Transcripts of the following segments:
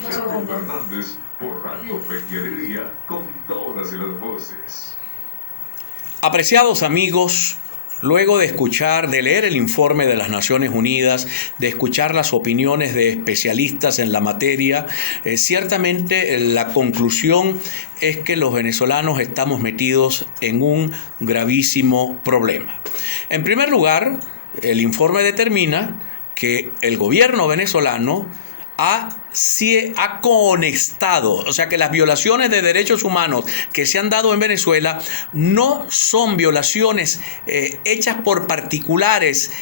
Hernández por Radio Fe y Alegría, con todas las voces. Apreciados amigos, luego de escuchar, de leer el informe de las Naciones Unidas, de escuchar las opiniones de especialistas en la materia, ciertamente la conclusión es que los venezolanos estamos metidos en un gravísimo problema. En primer lugar, el informe determina que el gobierno venezolano ha conestado, o sea que las violaciones de derechos humanos que se han dado en Venezuela no son violaciones hechas por particulares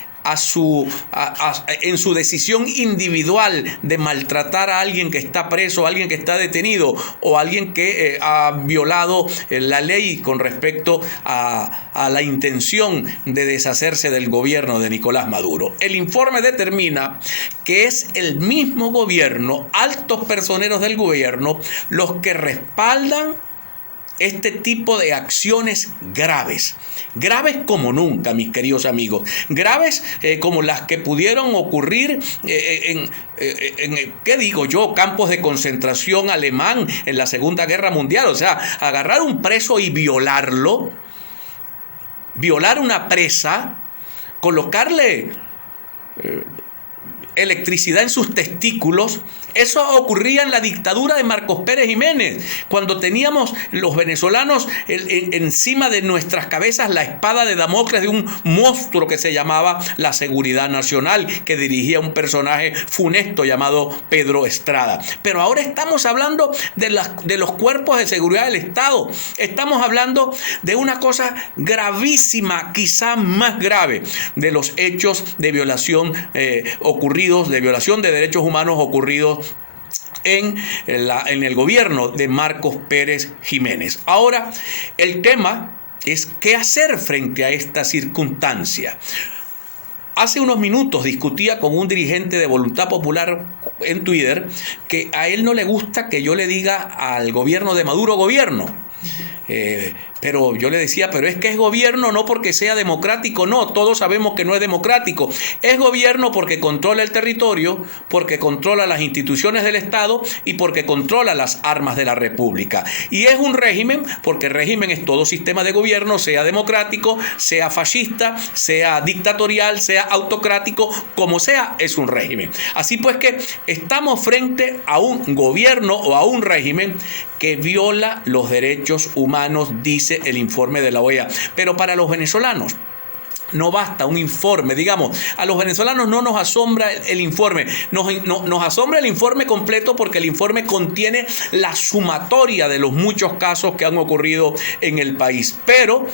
en su decisión individual de maltratar a alguien que está preso, a alguien que está detenido o a alguien que ha violado la ley con respecto a la intención de deshacerse del gobierno de Nicolás Maduro. El informe determina que es el mismo gobierno, altos personeros del gobierno, los que respaldan este tipo de acciones graves como nunca, mis queridos amigos, graves como las que pudieron ocurrir ¿qué digo yo? Campos de concentración alemán en la Segunda Guerra Mundial. O sea, agarrar un preso y violarlo, violar una presa, colocarle electricidad en sus testículos. Eso ocurría en la dictadura de Marcos Pérez Jiménez, cuando teníamos los venezolanos encima de nuestras cabezas la espada de Damocles de un monstruo que se llamaba la Seguridad Nacional, que dirigía un personaje funesto llamado Pedro Estrada. Pero ahora estamos hablando de los cuerpos de seguridad del Estado. Estamos hablando de una cosa gravísima, quizá más grave, de los hechos de violación de violación de derechos humanos ocurridos en el gobierno de Marcos Pérez Jiménez. Ahora, el tema es qué hacer frente a esta circunstancia. Hace unos minutos discutía con un dirigente de Voluntad Popular en Twitter que a él no le gusta que yo le diga al gobierno de Maduro gobierno. Pero yo le decía, pero es que es gobierno no porque sea democrático, no, todos sabemos que no es democrático, es gobierno porque controla el territorio, porque controla las instituciones del Estado y porque controla las armas de la República. Y es un régimen porque régimen es todo sistema de gobierno, sea democrático, sea fascista, sea dictatorial, sea autocrático, como sea, es un régimen. Así pues que estamos frente a un gobierno o a un régimen que viola los derechos humanos, dice el informe de la OEA. Pero para los venezolanos no basta un informe, digamos, a los venezolanos no nos asombra el informe, nos asombra el informe completo porque el informe contiene la sumatoria de los muchos casos que han ocurrido en el país. Pero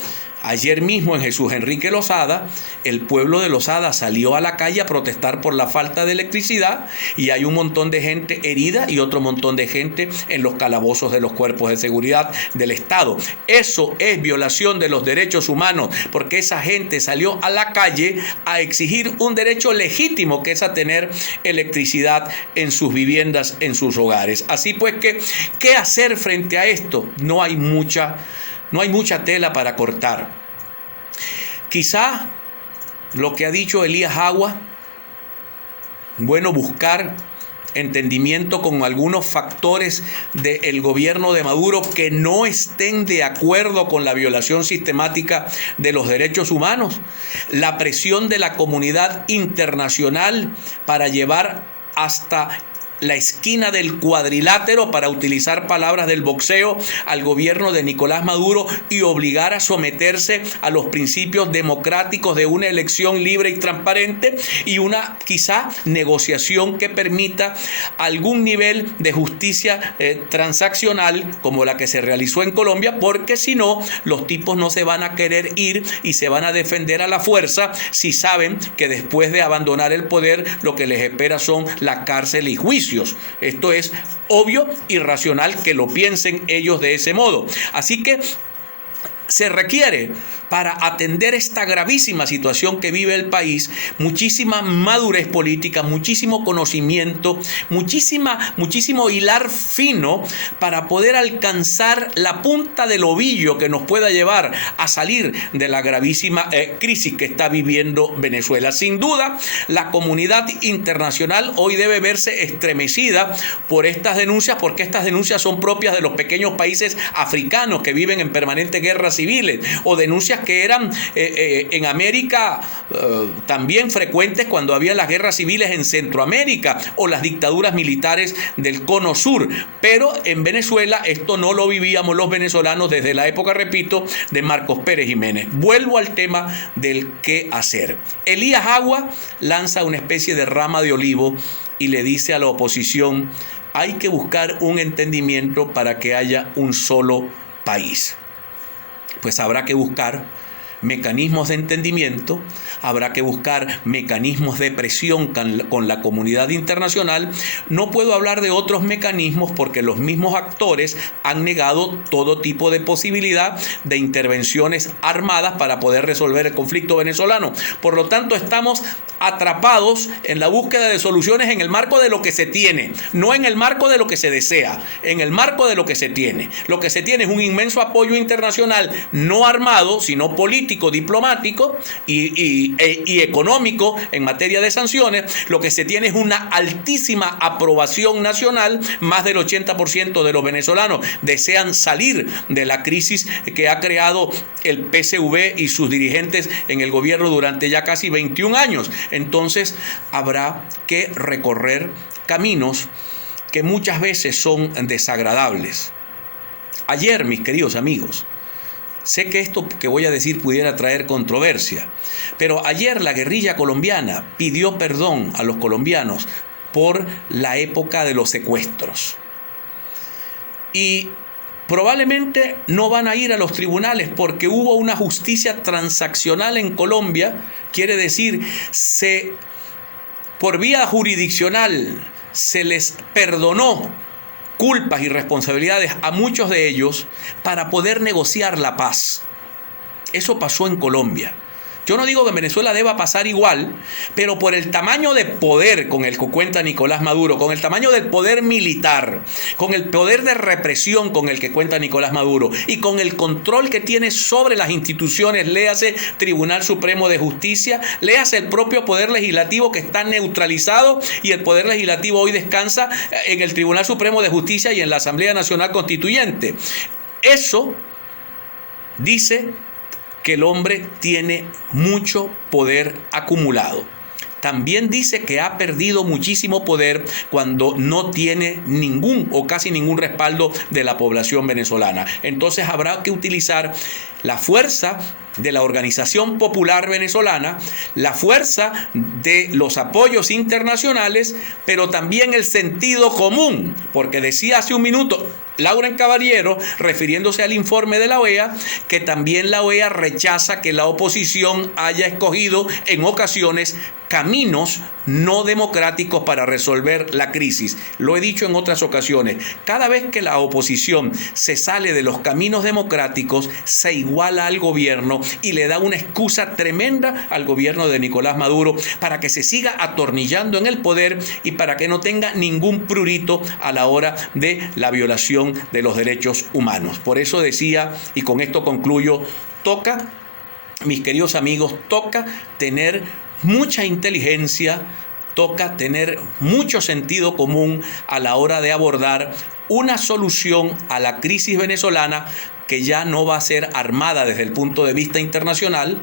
ayer mismo en Jesús Enrique Lozada, el pueblo de Lozada salió a la calle a protestar por la falta de electricidad y hay un montón de gente herida y otro montón de gente en los calabozos de los cuerpos de seguridad del Estado. Eso es violación de los derechos humanos porque esa gente salió a la calle a exigir un derecho legítimo que es a tener electricidad en sus viviendas, en sus hogares. Así pues que, ¿qué hacer frente a esto? No hay mucha tela para cortar. Quizá lo que ha dicho Elías Agua, bueno, buscar entendimiento con algunos factores del gobierno de Maduro que no estén de acuerdo con la violación sistemática de los derechos humanos, la presión de la comunidad internacional para llevar hasta la esquina del cuadrilátero, para utilizar palabras del boxeo, al gobierno de Nicolás Maduro y obligar a someterse a los principios democráticos de una elección libre y transparente y una quizá negociación que permita algún nivel de justicia transaccional como la que se realizó en Colombia, porque si no, los tipos no se van a querer ir y se van a defender a la fuerza si saben que después de abandonar el poder lo que les espera son la cárcel y juicio. Esto es obvio y racional que lo piensen ellos de ese modo. Así que se requiere para atender esta gravísima situación que vive el país, muchísima madurez política, muchísimo conocimiento, muchísimo hilar fino para poder alcanzar la punta del ovillo que nos pueda llevar a salir de la gravísima crisis que está viviendo Venezuela. Sin duda, la comunidad internacional hoy debe verse estremecida por estas denuncias, porque estas denuncias son propias de los pequeños países africanos que viven en permanentes guerras civiles, o denuncias que eran en América también frecuentes cuando había las guerras civiles en Centroamérica o las dictaduras militares del Cono Sur. Pero en Venezuela esto no lo vivíamos los venezolanos desde la época, repito, de Marcos Pérez Jiménez. Vuelvo al tema del qué hacer. Elías Agua lanza una especie de rama de olivo y le dice a la oposición: hay que buscar un entendimiento para que haya un solo país. Pues habrá que buscar mecanismos de entendimiento, habrá que buscar mecanismos de presión con la comunidad internacional. No puedo hablar de otros mecanismos porque los mismos actores han negado todo tipo de posibilidad de intervenciones armadas para poder resolver el conflicto venezolano. Por lo tanto, estamos atrapados en la búsqueda de soluciones en el marco de lo que se tiene, no en el marco de lo que se desea, en el marco de lo que se tiene. Lo que se tiene es un inmenso apoyo internacional, no armado, sino político, diplomático y económico en materia de sanciones. Lo que se tiene es una altísima aprobación nacional. Más del 80% de los venezolanos desean salir de la crisis que ha creado el PSV y sus dirigentes en el gobierno durante ya casi 21 años. Entonces habrá que recorrer caminos que muchas veces son desagradables. Ayer, mis queridos amigos, sé que esto que voy a decir pudiera traer controversia, pero ayer la guerrilla colombiana pidió perdón a los colombianos por la época de los secuestros. Y probablemente no van a ir a los tribunales porque hubo una justicia transaccional en Colombia, quiere decir, por vía jurisdiccional se les perdonó culpas y responsabilidades a muchos de ellos para poder negociar la paz. Eso pasó en Colombia. Yo no digo que en Venezuela deba pasar igual, pero por el tamaño de poder con el que cuenta Nicolás Maduro, con el tamaño del poder militar, con el poder de represión con el que cuenta Nicolás Maduro y con el control que tiene sobre las instituciones, léase Tribunal Supremo de Justicia, léase el propio Poder Legislativo que está neutralizado, y el Poder Legislativo hoy descansa en el Tribunal Supremo de Justicia y en la Asamblea Nacional Constituyente. Eso dice que el hombre tiene mucho poder acumulado. También dice que ha perdido muchísimo poder cuando no tiene ningún o casi ningún respaldo de la población venezolana. Entonces habrá que utilizar la fuerza de la Organización Popular Venezolana, la fuerza de los apoyos internacionales, pero también el sentido común, porque decía hace un minuto Lauren Caballero, refiriéndose al informe de la OEA, que también la OEA rechaza que la oposición haya escogido en ocasiones caminos no democráticos para resolver la crisis. Lo he dicho en otras ocasiones, cada vez que la oposición se sale de los caminos democráticos, se iguala al gobierno y le da una excusa tremenda al gobierno de Nicolás Maduro para que se siga atornillando en el poder y para que no tenga ningún prurito a la hora de la violación de los derechos humanos. Por eso decía, y con esto concluyo, toca, mis queridos amigos, toca tener mucha inteligencia, toca tener mucho sentido común a la hora de abordar una solución a la crisis venezolana que ya no va a ser armada desde el punto de vista internacional,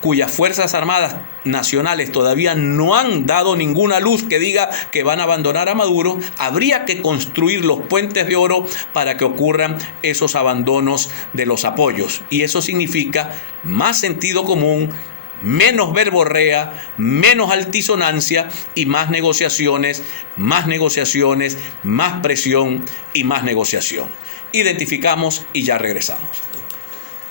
cuyas Fuerzas Armadas nacionales todavía no han dado ninguna luz que diga que van a abandonar a Maduro. Habría que construir los puentes de oro para que ocurran esos abandonos de los apoyos. Y eso significa más sentido común, menos verborrea, menos altisonancia y más negociaciones, más presión y más negociación. Identificamos y ya regresamos.